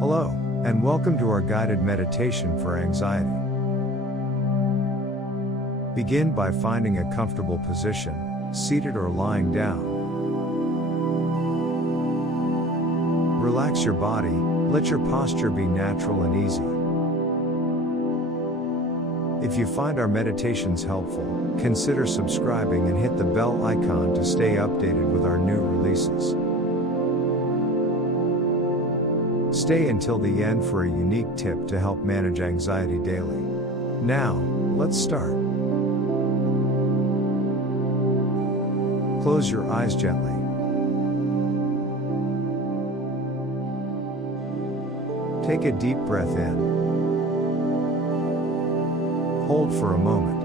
Hello, and welcome to our guided meditation for anxiety. Begin by finding a comfortable position, seated or lying down. Relax your body, let your posture be natural and easy. If you find our meditations helpful, consider subscribing and hit the bell icon to stay updated with our new releases. Stay until the end for a unique tip to help manage anxiety daily. Now, let's start. Close your eyes gently. Take a deep breath in. Hold for a moment.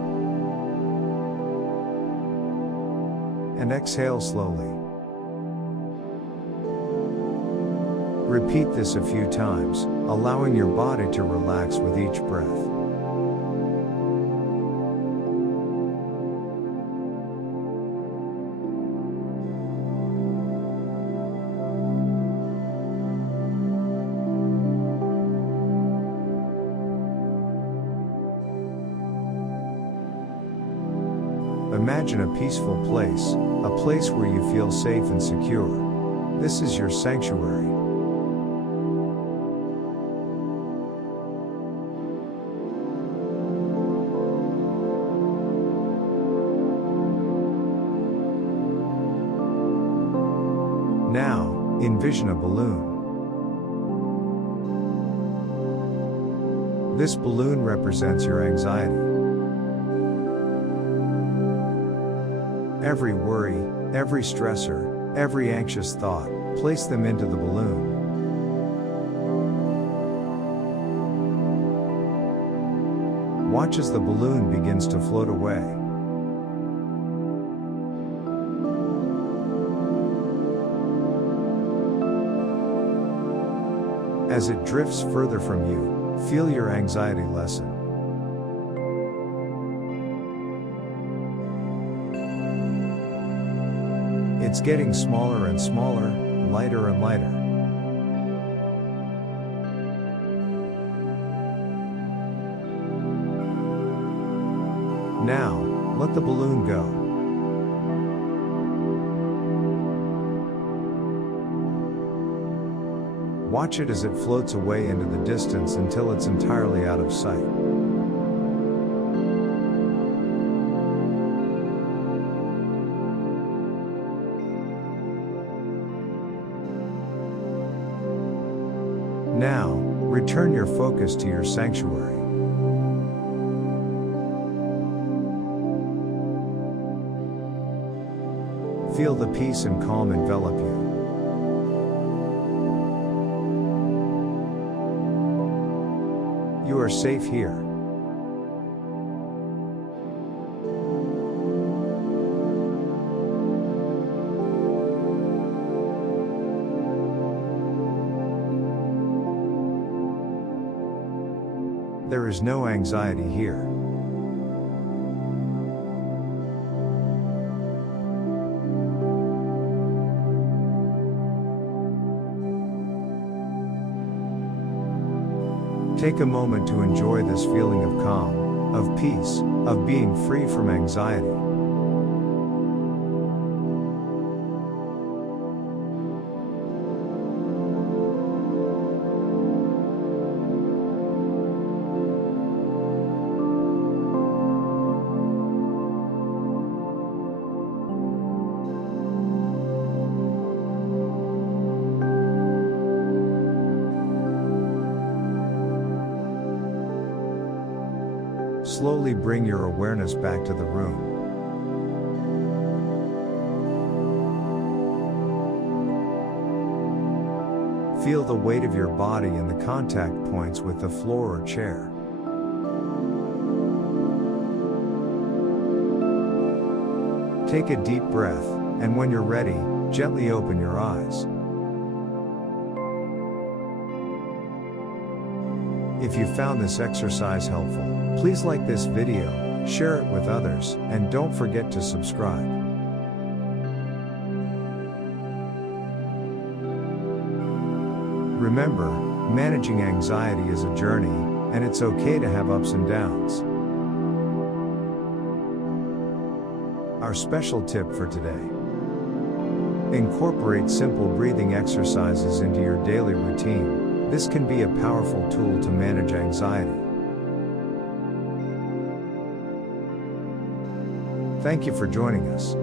And exhale slowly. Repeat this a few times, allowing your body to relax with each breath. Imagine a peaceful place, a place where you feel safe and secure. This is your sanctuary. Now, envision a balloon. This balloon represents your anxiety. Every worry, every stressor, every anxious thought, place them into the balloon. Watch as the balloon begins to float away. As it drifts further from you, feel your anxiety lessen. It's getting smaller and smaller, lighter and lighter. Now, let the balloon go. Watch it as it floats away into the distance until it's entirely out of sight. Now, return your focus to your sanctuary. Feel the peace and calm envelop you. You are safe here. There is no anxiety here. Take a moment to enjoy this feeling of calm, of peace, of being free from anxiety. Slowly bring your awareness back to the room. Feel the weight of your body and the contact points with the floor or chair. Take a deep breath, and when you're ready, gently open your eyes. If you found this exercise helpful, please like this video, share it with others, and don't forget to subscribe. Remember, Managing anxiety is a journey, and it's okay to have ups and downs. Our special tip for today: incorporate simple breathing exercises into your daily routine. This can be a powerful tool to manage anxiety. Thank you for joining us.